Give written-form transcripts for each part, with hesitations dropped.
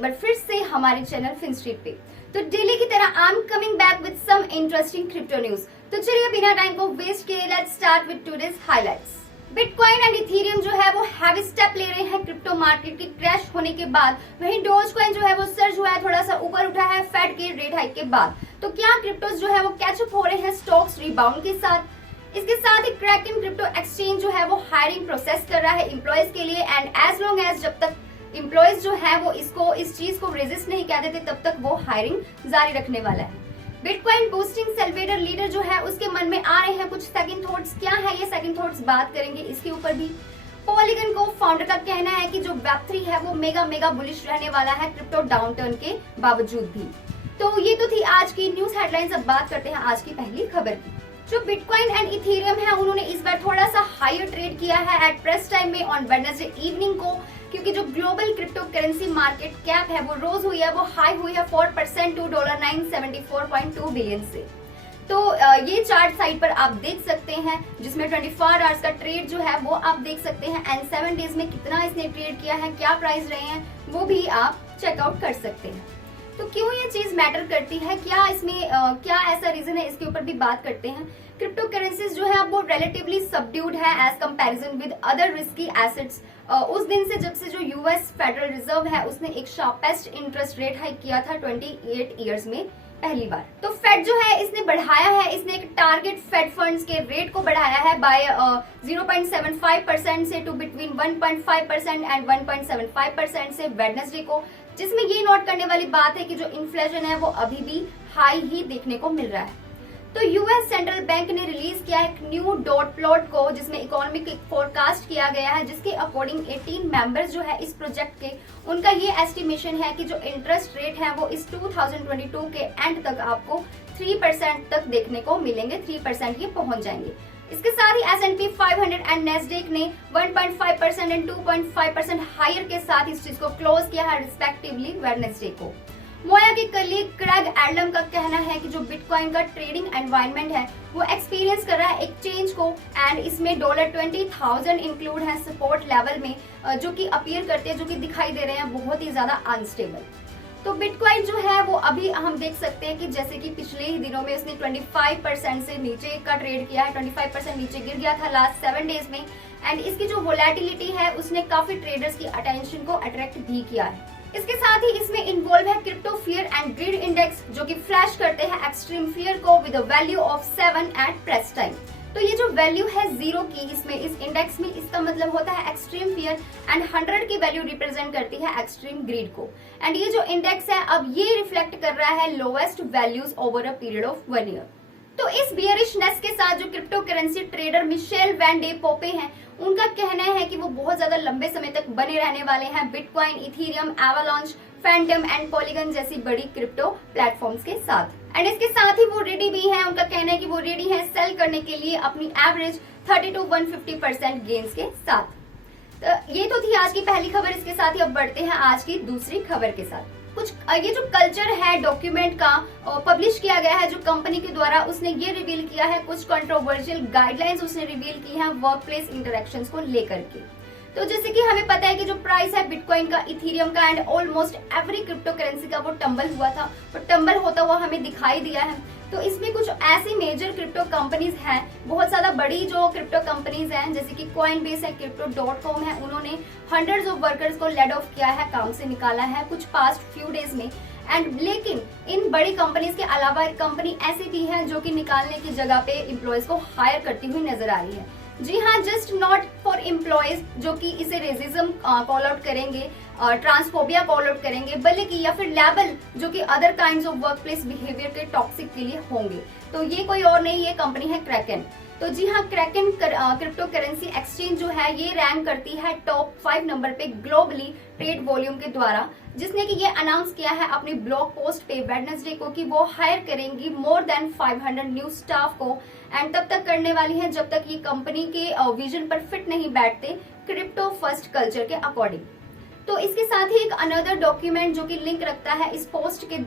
एक बार फिर से हमारे चैनल फिनस्ट्रीट पे। तो डेली की तरह I am coming back with some interesting crypto news. तो चलिए बिना टाइम को वेस्ट किए let's start with today's highlights. Bitcoin and Ethereum जो है वो हैवी स्टेप ले रहे हैं क्रिप्टो मार्केट के क्रैश होने के बाद। वहीं डोजकॉइन जो है वो सर्ज हुआ है, थोड़ा सा ऊपर उठा है फेड के रेट हाइक के बाद। तो क्या क्रिप्टोज जो है वो कैचअप हो रहे हैं स्टॉक्स रिबाउंड के साथ। इसके साथ ही क्रैकन क्रिप्टो एक्सचेंज जो है वो हायरिंग प्रोसेस कर रहा है एम्प्लॉयज के लिए, एंड एज लॉन्ग एज जब तक एम्प्लॉयज जो है वो इस चीज को रेजिस्ट नहीं कर देते तब तक वो हायरिंग जारी रखने वाला है। बिटकॉइन बूस्टिंग सेलिब्रेटर लीडर जो है उसके मन में आ रहे हैं कुछ सेकंड थॉट्स। क्या है ये सेकंड थॉट्स, बात करेंगे इसके ऊपर भी। पॉलीगन को फाउंडर का कहना है कि जो वेब3 है वो मेगा बुलिश रहने वाला है क्रिप्टो डाउनटर्न के बावजूद भी। तो ये तो थी आज की न्यूज हेडलाइंस। अब बात करते हैं आज की पहली खबर की। जो बिटकॉइन एंड इथेरियम है उन्होंने इस बार थोड़ा सा हायर ट्रेड किया है एट प्रेस टाइम में ऑन वेडनेसडे इवनिंग को, क्योंकि जो global crypto currency market cap है वो रोज हुई है, वो हाई हुई है 4% टू $974.2 बिलियन से। तो ये चार्ट साइट पर आप देख सकते हैं जिसमें 24 आवर्स का ट्रेड जो है वो आप देख सकते हैं, एंड 7 डेज में कितना इसने ट्रेड किया है, क्या प्राइस रहे हैं वो भी आप चेकआउट कर सकते हैं। तो क्यों ये चीज मैटर करती है, क्या इसमें क्या ऐसा रीजन है, इसके ऊपर भी बात करते हैं। क्रिप्टो करेंसीज जो है वो रिलेटिवली सबड्यूड है as comparison with other risky assets. उस दिन से जब से जो यूएस फेडरल रिजर्व है उसने एक शार्पेस्ट इंटरेस्ट रेट हाइक किया था 28 ईयर्स में पहली बार। तो फेड जो है इसने बढ़ाया है, इसने एक टारगेट फेड फंड्स के रेट को बढ़ाया है बाय 0.75% से टू बिटवीन 1.5% एंड 1.75% से वेडनेसडे को, जिसमें ये नोट करने वाली बात है कि जो इन्फ्लेशन है वो अभी भी हाई ही देखने को मिल रहा है। तो यूएस सेंट्रल बैंक ने रिलीज किया एक न्यू डॉट प्लॉट को जिसमें इकोनॉमिक फोरकास्ट किया गया है, जिसके अकॉर्डिंग 18 मेंबर्स जो है इस प्रोजेक्ट के, उनका ये एस्टिमेशन है कि जो इंटरेस्ट रेट है वो इस 2022 के एंड तक आपको 3% तक देखने को मिलेंगे, 3% ये पहुंच जाएंगे। इसके साथ ही S&P 500 एंड नेस्डेक ने 1.5% एंड 2.5% हायर के साथ इस चीज को क्लोज किया है रिस्पेक्टिवली वेडनेसडे को। मोया के कलीग क्रेग एडलम का कहना है कि जो बिटकॉइन का ट्रेडिंग एनवायरनमेंट है वो एक्सपीरियंस कर रहा है एक चेंज को, एंड इसमें $20,000 इंक्लूड है सपोर्ट लेवल में, जो कि अपीयर करते हैं, जो कि दिखाई दे रहे हैं बहुत ही ज्यादा अनस्टेबल। तो बिटकॉइन जो है वो अभी हम देख सकते हैं कि जैसे कि पिछले ही दिनों में उसने 25% से नीचे का ट्रेड किया है, 25% नीचे गिर गया था लास्ट 7 डेज में, एंड इसकी जो वोलेटिलिटी है उसने काफी ट्रेडर्स की अटेंशन को अट्रैक्ट भी किया है। इसके साथ ही इसमें इन्वॉल्व है crypto fear and greed index, जो कि फ्लैश करते हैं एक्सट्रीम फियर को with a value of 7 at press time. तो ये जो वैल्यू है 0 की इसमें इस इंडेक्स में, इसका मतलब होता है एक्सट्रीम फियर, एंड 100 की वैल्यू रिप्रेजेंट करती है एक्सट्रीम ग्रीड को। एंड ये जो इंडेक्स है अब ये रिफ्लेक्ट कर रहा है lowest values over a period of 1 year. तो इस बियरिशनेस के साथ जो crypto currency trader Michael van de Poppe हैं, उनका कहना है कि वो बहुत ज्यादा लंबे समय तक बने रहने वाले हैं bitcoin, Ethereum, Avalanche, Fantom and Polygon जैसी बड़ी क्रिप्टो प्लेटफॉर्म्स के साथ। एंड इसके साथ ही वो रेडी भी हैं, उनका कहना है कि वो रेडी हैं सेल करने के लिए अपनी एवरेज 30 to 150% गेन्स के साथ। तो ये तो थी आज की पहली खबर। इसके साथ ही अब बढ़ते हैं आज की दूसरी खबर के साथ। कुछ ये जो कल्चर है डॉक्यूमेंट का पब्लिश किया गया है जो कंपनी के द्वारा, उसने ये रिवील किया है कुछ कंट्रोवर्शियल गाइडलाइंस उसने रिवील की हैं वर्क प्लेस इंटरेक्शंस को लेकर के। तो जैसे कि हमें पता है कि जो प्राइस है बिटकॉइन का, इथेरियम का and almost every crypto currency का वो टंबल हुआ था, और टंबल होता हुआ हमें दिखाई दिया है। तो इसमें कुछ ऐसी मेजर क्रिप्टो कंपनीज हैं, बहुत ज्यादा बड़ी जो क्रिप्टो कंपनीज हैं, जैसे कि कॉइनबेस है, crypto.com है, उन्होंने हंड्रेड्स ऑफ वर्कर्स को लेड ऑफ किया है, काम से निकाला है कुछ पास्ट फ्यू डेज में। एंड लेकिन इन बड़ी कंपनीज के अलावा एक कंपनी ऐसी भी है जो कि निकालने की जगह पे एम्प्लॉयज को हायर करती हुई नजर आ रही है। जी हाँ, जस्ट नॉट फॉर एम्प्लॉयज जो कि इसे रेसिज्म कॉल आउट करेंगे, ट्रांसफोबिया कॉल आउट करेंगे, बल्कि या फिर लेबल जो कि other kinds of work place behaviour के टॉक्सिक के लिए होंगे। तो ये कोई और नहीं, ये कंपनी है क्रैकन। तो जी हाँ, क्रैकन क्रिप्टो करेंसी एक्सचेंज जो है ये रैंक करती है टॉप 5 नंबर पे ग्लोबली ट्रेड वॉल्यूम के द्वारा, जिसने कि ये अनाउंस किया है अपनी ब्लॉग पोस्ट पे वेडनेसडे को कि वो हायर करेंगी मोर देन 500 न्यू स्टाफ को, एंड तब तक करने वाली है जब तक ये कंपनी के विजन पर फिट नहीं बैठते क्रिप्टो फर्स्ट कल्चर के अकॉर्डिंग। तो इसके साथ ही एक अनदर डॉक्यूमेंट जो कि लिंक रखता है इस पोस्ट के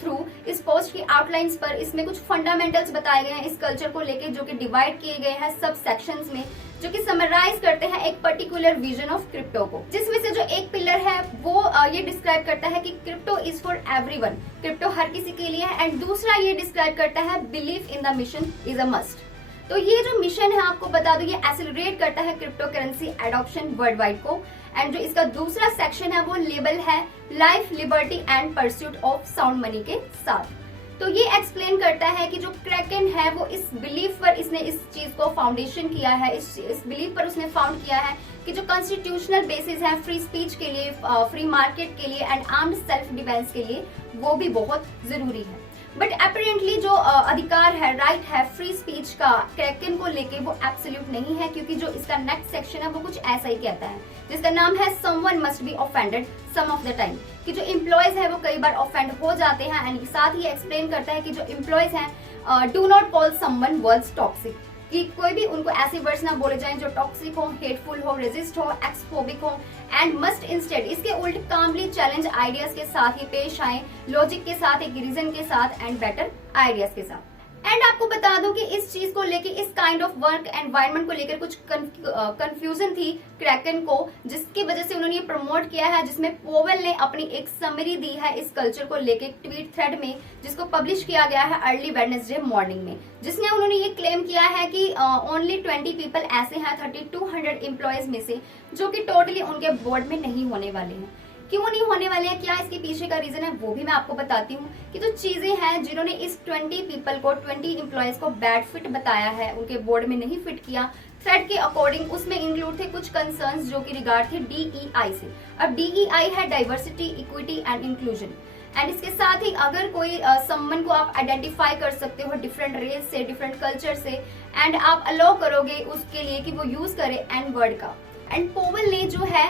थ्रू, इस पोस्ट की आउटलाइंस पर, इसमें कुछ फंडामेंटल्स बताए गए हैं इस कल्चर को लेके, जो कि डिवाइड किए गए हैं सब सेक्शंस में, जो कि समराइज करते हैं एक particular particular vision of crypto को, जिसमें से जो एक पिलर है वो ये डिस्क्राइब करता है कि crypto is for everyone, crypto हर किसी के लिए है। एंड दूसरा ये डिस्क्राइब करता है belief in the mission is a must. तो ये जो मिशन है आपको बता दो, ये एक्सेलरेट करता है crypto currency adoption world wide को। एंड जो इसका दूसरा सेक्शन है वो लेबल है life, liberty and pursuit of sound money के साथ। तो ये एक्सप्लेन करता है कि जो क्रैकन है वो इस बिलीफ पर इसने इस चीज को फाउंडेशन किया है, इस बिलीफ पर उसने फाउंड किया है कि जो कॉन्स्टिट्यूशनल बेसिस है फ्री स्पीच के लिए, फ्री मार्केट के लिए एंड आर्म्ड सेल्फ डिफेंस के लिए, वो भी बहुत जरूरी है। बट अपेरेंटली जो अधिकार है, राइट है फ्री स्पीच का क्रैकन को लेके, वो एब्सोल्यूट नहीं है, क्योंकि जो इसका नेक्स्ट सेक्शन है वो कुछ ऐसा ही कहता है, जिसका नाम है someone must be offended some of the time, कि जो एम्प्लॉयज है वो कई बार ऑफेंड हो जाते हैं। एंड साथ ही एक्सप्लेन करता है कि जो एम्प्लॉयज हैं do not call someone words toxic, कि कोई भी उनको ऐसे वर्ड्स ना बोले जाएं जो टॉक्सिक हो, हेटफुल हो, रेजिस्ट हो, एक्सफोबिक हो। एंड मस्ट इंस्टेड इसके उल्ट कामली चैलेंज आइडियाज के साथ ही पेश आए, लॉजिक के साथ, एक रीजन के साथ एंड बेटर आइडियाज के साथ। एंड आपको बता दूं कि इस चीज को लेके, इस काइंड ऑफ वर्क एनवायरनमेंट को लेकर कुछ कंफ्यूजन थी क्रैकन को, जिसकी वजह से उन्होंने ये प्रमोट किया है, जिसमें पोवेल ने अपनी एक समरी दी है इस कल्चर को लेके ट्वीट थ्रेड में, जिसको पब्लिश किया गया है अर्ली वेडनेसडे मॉर्निंग में, जिसमें उन्होंने ये क्लेम किया है कि ओनली 20 पीपल ऐसे हैं 3200 एम्प्लॉयज में से जो कि टोटली उनके बोर्ड में नहीं होने वाले हैं। क्यों नहीं होने वाले हैं, क्या इसके पीछे का रीजन है, वो भी मैं आपको बताती हूँ। कि जो चीजें हैं जिन्होंने इस 20 पीपल को, 20 एम्प्लॉयज को बैड फिट बताया है, उनके बोर्ड में नहीं फिट किया थ्रेड के अकॉर्डिंग, उसमें इंक्लूड थे कुछ कंसर्न्स जो कि रिगार्ड थे DEI से। अब DEI है diversity, equity and inclusion. And इसके साथ ही अगर कोई समवन को आप आइडेंटिफाई कर सकते हो डिफरेंट रेस से, डिफरेंट कल्चर से, एंड आप अलाउ करोगे उसके लिए कि वो यूज करे एन वर्ड का। एंड पोवेल ने जो है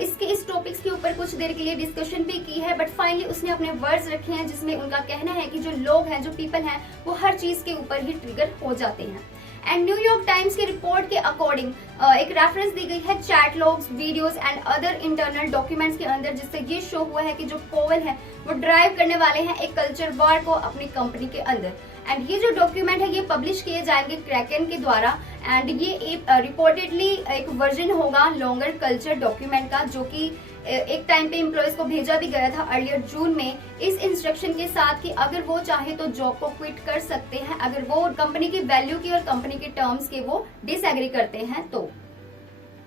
इस टॉपिक्स के ऊपर कुछ देर के लिए डिस्कशन भी की है, बट फाइनली उसने अपने वर्ड्स रखे हैं, जिसमें उनका कहना है कि जो लोग हैं, जो पीपल हैं, वो हर चीज के ऊपर ही ट्रिगर हो जाते हैं। एंड न्यूयॉर्क टाइम्स के रिपोर्ट के अकॉर्डिंग एक रेफरेंस दी गई है chat logs, videos and other internal documents के अंदर, जिससे ये शो हुआ है कि जो पोवेल है वो ड्राइव करने वाले हैं एक कल्चर वॉर को अपनी कंपनी के अंदर। एंड ये जो डॉक्यूमेंट है ये पब्लिश किए जाएंगे क्रैकन के द्वारा। एंड ये रिपोर्टेडली एक वर्जन होगा लॉन्गर कल्चर डॉक्यूमेंट का, जो कि एक टाइम पे एम्प्लॉयज को भेजा भी गया था अर्लियर जून में, इस इंस्ट्रक्शन के साथ कि अगर वो चाहे तो जॉब को क्विट कर सकते हैं, अगर वो कंपनी की वैल्यू की और कंपनी के टर्म्स के वो डिसएग्री करते हैं तो।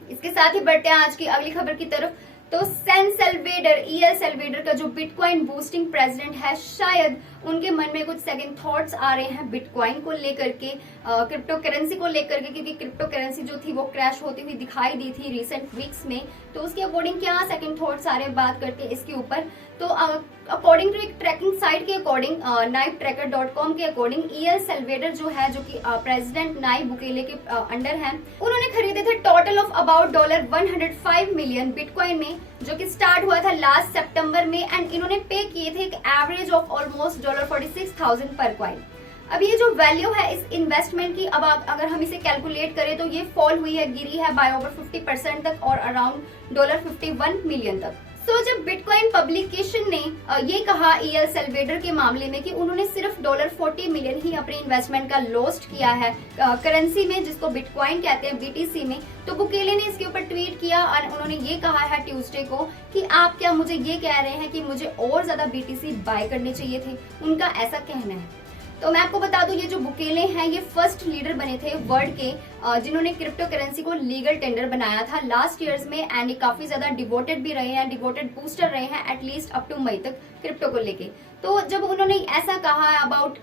इसके साथ ही बढ़ते हैं आज की अगली खबर की तरफ। तो सैन सेल्वेडर, EL सेल्वेडर का जो बिटकॉइन बूस्टिंग प्रेसिडेंट है, शायद उनके मन में कुछ सेकंड थॉट्स आ रहे हैं बिटकॉइन को लेकर के, क्रिप्टो करेंसी को लेकर के, क्योंकि क्रिप्टो करेंसी जो थी वो क्रैश होती हुई दिखाई दी थी रिसेंट वीक्स में। तो उसके अकॉर्डिंग क्या सेकंड थॉट्स आ रहे हैं, बात करते हैं इसके ऊपर। तो अकॉर्डिंग टू एक ट्रैकिंग साइट के अकॉर्डिंग, नाइबट्रैकर.com के अकॉर्डिंग, EL सेल्वेडर जो है, जो कि प्रेसिडेंट नाइब बुकेले के अंडर है, उन्होंने खरीदे थे total of about $105 million bitcoin में, जो कि स्टार्ट हुआ था लास्ट सितंबर में। एंड इन्होंने पे किए थे एक एवरेज ऑफ ऑलमोस्ट $46,000 पर कॉइन। अब ये जो वैल्यू है इस इन्वेस्टमेंट की, अब अगर हम इसे कैलकुलेट करें तो ये फॉल हुई है, गिरी है बाय ओवर 50% तक और अराउंड $51 मिलियन तक। तो जब बिटकॉइन पब्लिकेशन ने ये कहा EL सेल्वेडर के मामले में कि उन्होंने सिर्फ $40 मिलियन ही अपने इन्वेस्टमेंट का लॉस्ट किया है करेंसी में, जिसको बिटकॉइन कहते हैं, BTC में, तो बुकेले ने इसके ऊपर ट्वीट किया और उन्होंने ये कहा है ट्यूसडे को कि आप क्या मुझे ये कह रहे हैं कि मुझे और ज्यादा BTC बाय करने चाहिए थे। उनका ऐसा कहना है। तो मैं आपको बता दूं, ये जो बुकेले हैं ये फर्स्ट लीडर बने थे वर्ल्ड के जिन्होंने क्रिप्टो करेंसी को लीगल टेंडर बनाया था लास्ट ईयर्स में। एंड काफी ज्यादा डिवोटेड भी रहे हैं, डिवोटेड बूस्टर रहे हैं एटलीस्ट अप टू मई तक क्रिप्टो को लेके। तो जब उन्होंने ऐसा कहा है अबाउट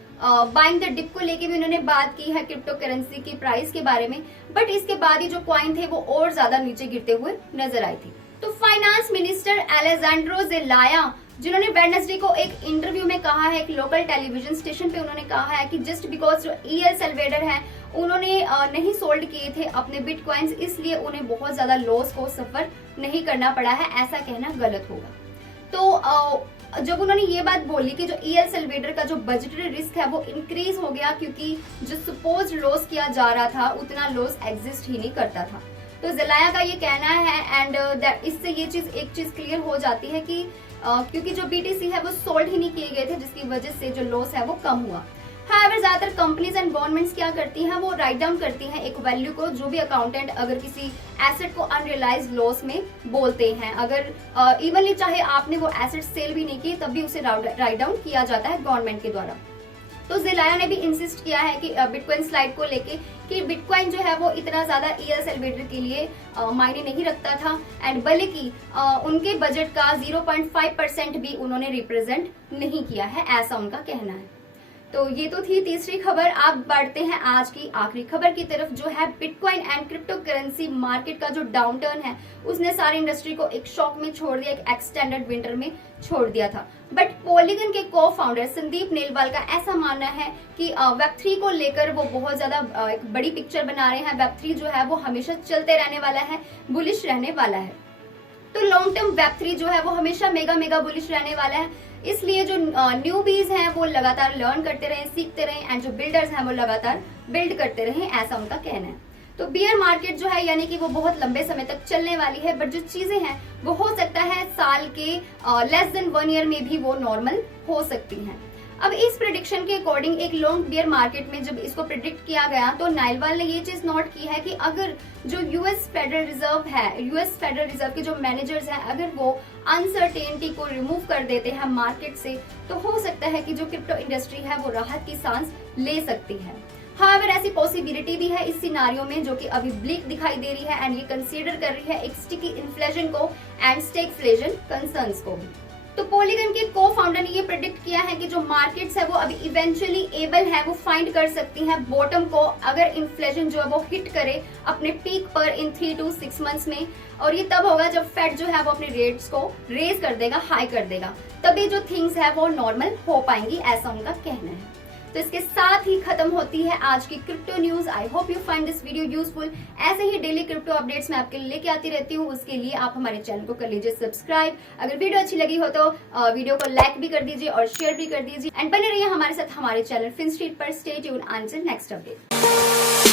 बाइंग द डिप को लेके भी उन्होंने बात की है क्रिप्टो करेंसी की प्राइस के बारे में, बट इसके बाद ही जो कॉइन थे वो और ज्यादा नीचे गिरते हुए नजर आई थी। तो फाइनेंस मिनिस्टर अलेजांड्रो जेलाया, जिन्होंने वेडनेसडे को एक इंटरव्यू में कहा है, एक लोकल टेलीविजन स्टेशन पे उन्होंने कहा है कि जस्ट बिकॉज जो EL सेल्वेडर है उन्होंने नहीं सोल्ड किए थे अपने बिटकॉइंस, इसलिए उन्हें बहुत ज्यादा लॉस को सफर नहीं करना पड़ा है, ऐसा कहना गलत होगा। तो जब उन्होंने ये बात बोली कि जो EL सेल्वेडर का जो बजटरी रिस्क है वो इंक्रीज हो गया, क्योंकि जो सपोज लॉस किया जा रहा था उतना लॉस एग्जिस्ट ही नहीं करता था। तो जलाया का ये कहना है। एंड इससे ये चीज एक चीज क्लियर हो जाती है कि क्योंकि जो BTC है वो सोल्ड ही नहीं किए गए थे, जिसकी वजह से जो लॉस है वो कम हुआ। हाउएवर ज्यादातर कंपनीज एंड गवर्नमेंट्स क्या करती हैं, वो राइट डाउन करती हैं एक वैल्यू को, जो भी अकाउंटेंट अगर किसी एसेट को अनरियलाइज्ड लॉस में बोलते हैं, अगर इवनली चाहे आपने वो एसेट सेल भी नहीं की तब भी उसे राइट डाउन किया जाता है गवर्नमेंट के द्वारा। तो ज़ेलाया ने भी इंसिस्ट किया है कि बिटकॉइन स्लाइड को लेके कि बिटकॉइन जो है वो इतना ज्यादा ईएस एलिवेटर के लिए मायने नहीं रखता था, एंड बल्कि उनके बजट का 0.5% भी उन्होंने रिप्रेजेंट नहीं किया है, ऐसा उनका कहना है। तो ये तो थी तीसरी खबर। आप बढ़ते हैं आज की आखिरी खबर की तरफ, जो है bitcoin and crypto currency market का जो डाउनटर्न है उसने सारी इंडस्ट्री को एक शॉक में छोड़ दिया, एक एक्सटेंडेड विंटर में छोड़ दिया था। बट पॉलीगन के को फाउंडर संदीप नेलवाल का ऐसा मानना है कि वेब3 को लेकर वो बहुत ज्यादा एक बड़ी पिक्चर बना रहे हैं। वेब3 जो है वो हमेशा चलते रहने वाला है, बुलिश रहने वाला है। तो लॉन्ग टर्म वेब3 जो है वो हमेशा मेगा बुलिश रहने वाला है, इसलिए जो न्यूबीज हैं वो लगातार लर्न करते रहें, सीखते रहें, एंड जो बिल्डर्स हैं वो लगातार बिल्ड करते रहें, ऐसा उनका कहना है। तो बियर मार्केट जो है यानी कि वो बहुत लंबे समय तक चलने वाली है, बट जो चीजें हैं वो हो सकता है साल के लेस देन 1 ईयर में भी वो नॉर्मल हो सकती हैं। अब इस प्रेडिक्शन के अकॉर्डिंग एक लॉन्ग बियर मार्केट में जब इसको प्रेडिक्ट किया गया तो नाइलवाल ने ये चीज नोट की है कि अगर जो यूएस फेडरल रिजर्व के जो मैनेजर्स हैं अगर वो अनसर्टेनिटी को रिमूव कर देते हैं मार्केट से, तो हो सकता है कि जो क्रिप्टो इंडस्ट्री है वो राहत की सांस ले सकती है। हाउएवर ऐसी पॉसिबिलिटी भी है इस सिनारियो में, जो कि अभी ब्लिक दिखाई दे रही है, एंड ये कंसीडर कर रही है एक स्टिकी इन्फ्लेशन को एंड स्टैगफ्लेशन कंसर्न्स को भी। तो पॉलीगन के को फाउंडर ने ये प्रेडिक्ट किया है कि जो मार्केट्स है वो अभी इवेंचुअली एबल है, वो फाइंड कर सकती हैं बॉटम को अगर इन्फ्लेशन जो है वो हिट करे अपने पीक पर इन 3 to 6 मंथ्स में, और ये तब होगा जब फेड जो है वो अपने रेट्स को रेज कर देगा, हाई कर देगा, तभी जो थिंग्स है वो नॉर्मल हो पाएंगी, ऐसा उनका कहना है। तो इसके साथ ही खत्म होती है आज की crypto news. I hope you find this video useful. ऐसे ही डेली क्रिप्टो अपडेट्स मैं आपके लिए लेके आती रहती हूँ, उसके लिए आप हमारे चैनल को कर लीजिए सब्सक्राइब। अगर वीडियो अच्छी लगी हो तो वीडियो को लाइक भी कर दीजिए और शेयर भी कर दीजिए, एंड बने रहिए हमारे साथ हमारे चैनल फिनस्ट्रीट पर। Stay tuned until next update.